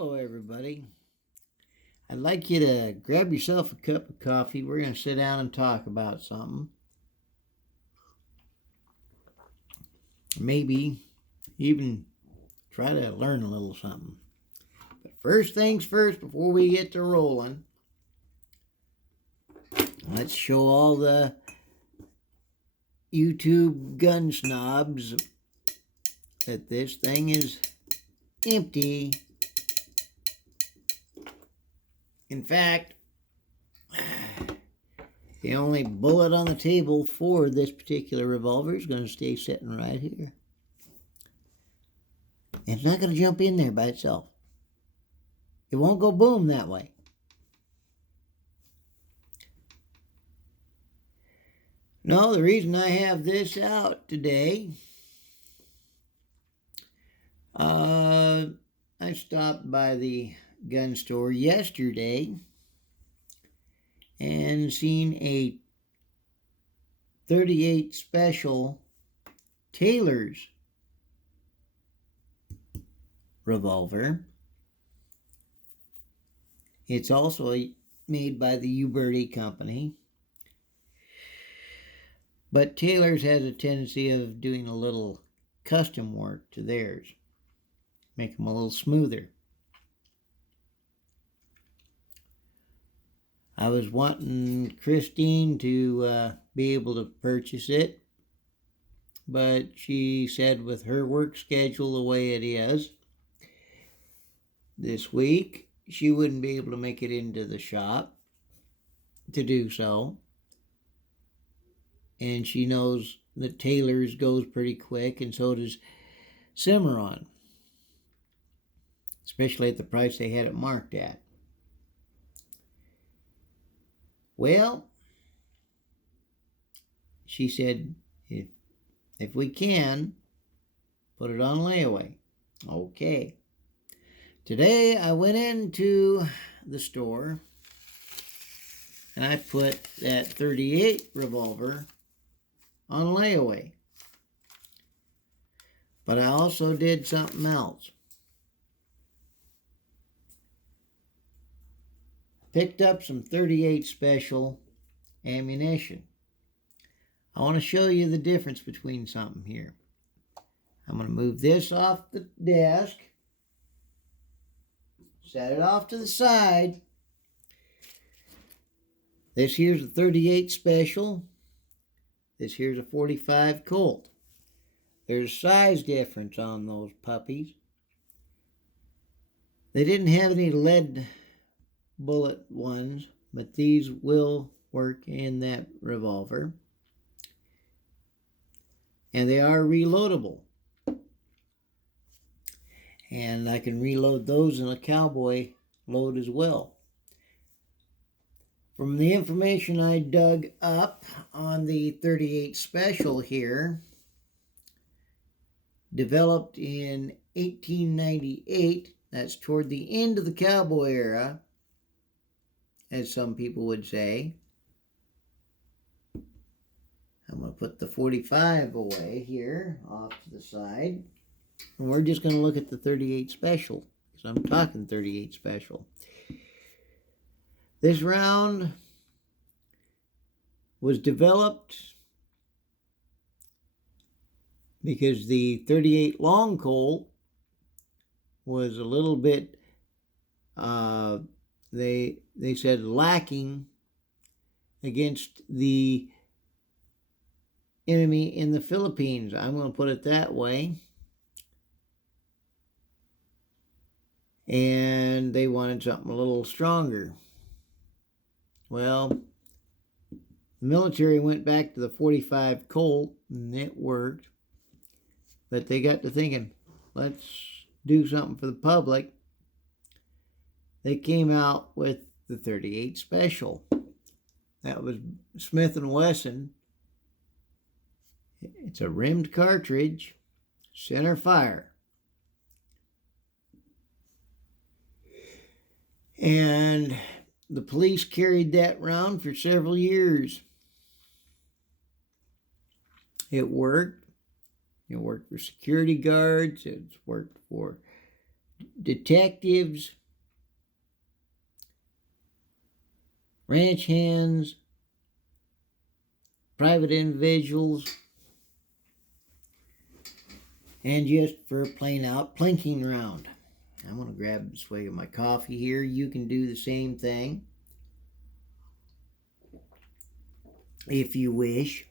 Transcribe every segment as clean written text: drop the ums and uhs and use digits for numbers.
Hello, everybody. I'd like you to grab yourself a cup of coffee. We're going to sit down and talk about something. Maybe even try to learn a little something. But first things first, before we get to rolling, let's show all the YouTube gun snobs that this thing is empty. In fact, the only bullet on the table for this particular revolver is going to stay sitting right here. It's not going to jump in there by itself. It won't go boom that way. No, the reason I have this out today, I stopped by the gun store yesterday and seen a 38 special Taylor's revolver. It's also made by the Uberti company. But Taylor's has a tendency of doing a little custom work to theirs. Make them a little smoother. I was wanting Christine to be able to purchase it, but she said with her work schedule the way it is this week, she wouldn't be able to make it into the shop to do so. And she knows that Taylor's goes pretty quick, and so does Cimarron, especially at the price they had it marked at. Well, she said, if we can, put it on layaway. Okay. Today I went into the store and I put that 38 revolver on layaway. But I also did something else. Picked up some 38 special ammunition. I want to show you the difference between something here. I'm going to move this off the desk, set it off to the side. This here's a 38 special. This here's a 45 Colt. There's a size difference on those puppies. They didn't have any lead bullet ones, but these will work in that revolver. And they are reloadable. And I can reload those in a cowboy load as well. From the information I dug up on the 38 special here, developed in 1898, that's toward the end of the cowboy era, as some people would say. I'm going to put the 45 away here off to the side. And we're just going to look at the 38 special, because I'm talking 38 special. This round was developed because the 38 long Colt was a little bit, they said, lacking against the enemy in the Philippines. I'm going to put it that way. And they wanted something a little stronger. Well, the military went back to the 45 Colt, and it worked. But they got to thinking, let's do something for the public. They came out with the 38 Special. That was Smith & Wesson. It's a rimmed cartridge, center fire. And the police carried that round for several years. It worked. It worked for security guards. It's worked for detectives, ranch hands, private individuals, and just for a plain out plinking round. I'm going to grab a swig of my coffee here. You can do the same thing if you wish.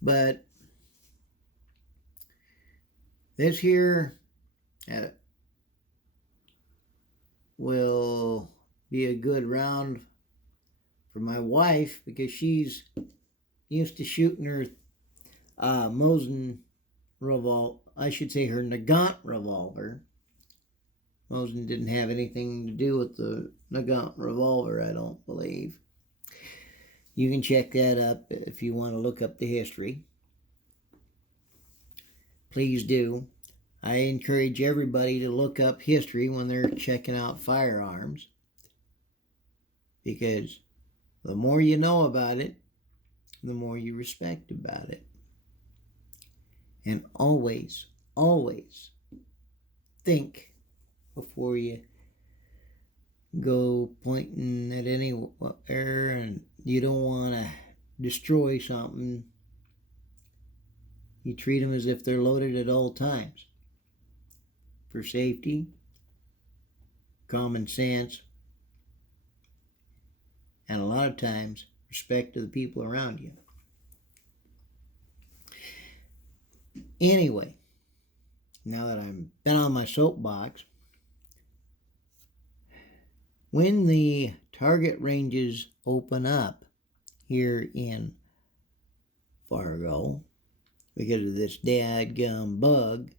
But this here will be a good round for my wife because she's used to shooting her Mosin revolver. I should say her Nagant revolver. Mosin didn't have anything to do with the Nagant revolver, I don't believe. You can check that up if you want to look up the history. Please do. I encourage everybody to look up history when they're checking out firearms, because the more you know about it, the more you respect about it. And always, always think before you go pointing at anywhere, and you don't want to destroy something. You treat them as if they're loaded at all times. For safety, common sense, and a lot of times, respect to the people around you. Anyway, now that I've been on my soapbox, when the target ranges open up here in Fargo, because of this dadgum bug,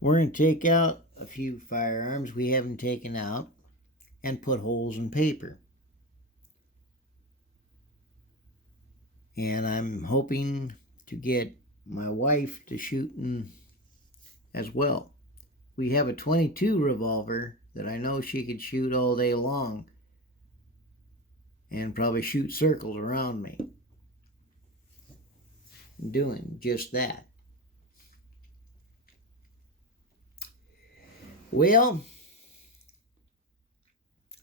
we're going to take out a few firearms we haven't taken out and put holes in paper. And I'm hoping to get my wife to shooting as well. We have a .22 revolver that I know she could shoot all day long and probably shoot circles around me, doing just that. Well,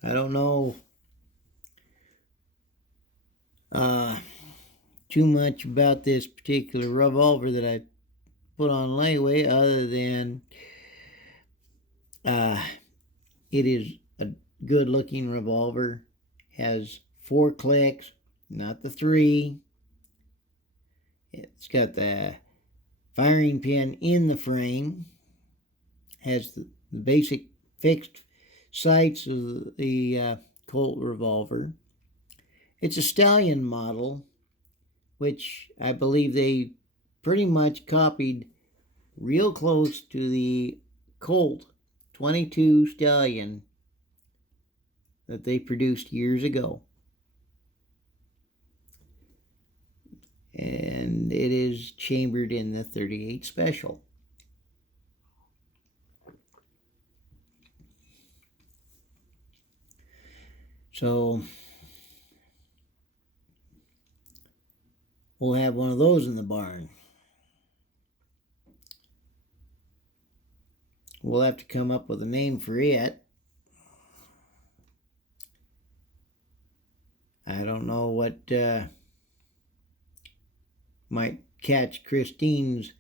I don't know too much about this particular revolver that I put on layaway, other than it is a good looking revolver. Has 4 clicks, not the 3. It's got the firing pin in the frame. Has the basic fixed sights of the Colt revolver. It's a Stallion model, which I believe they pretty much copied real close to the Colt .22 Stallion that they produced years ago. And it is chambered in the .38 Special. So we'll have one of those in the barn. We'll have to come up with a name for it. I don't know what might catch Christine's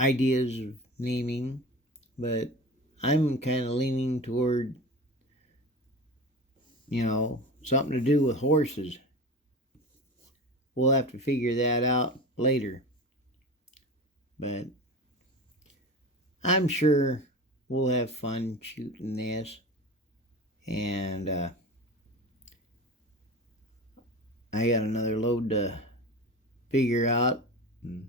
ideas of naming, but I'm kind of leaning toward, something to do with horses. We'll have to figure that out later, but I'm sure we'll have fun shooting this. And I got another load to figure out and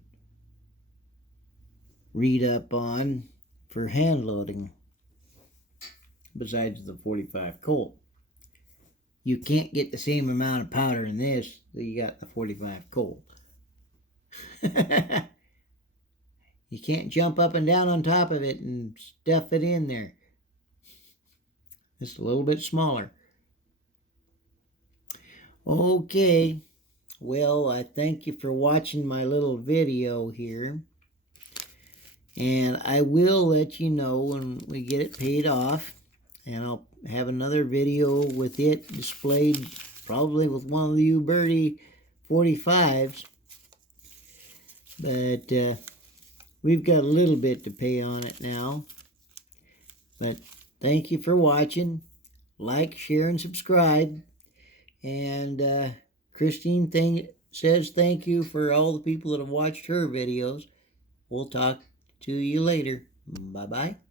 read up on for hand loading, besides the .45 Colt. You can't get the same amount of powder in this that you got in the .45 Colt. You can't jump up and down on top of it and stuff it in there. It's a little bit smaller. Okay, well, I thank you for watching my little video here. And I will let you know when we get it paid off. And I'll have another video with it displayed, probably with one of the Uberti 45s. But we've got a little bit to pay on it now. But thank you for watching. Like, share, and subscribe. And Christine says thank you for all the people that have watched her videos. We'll talk to you later. Bye-bye.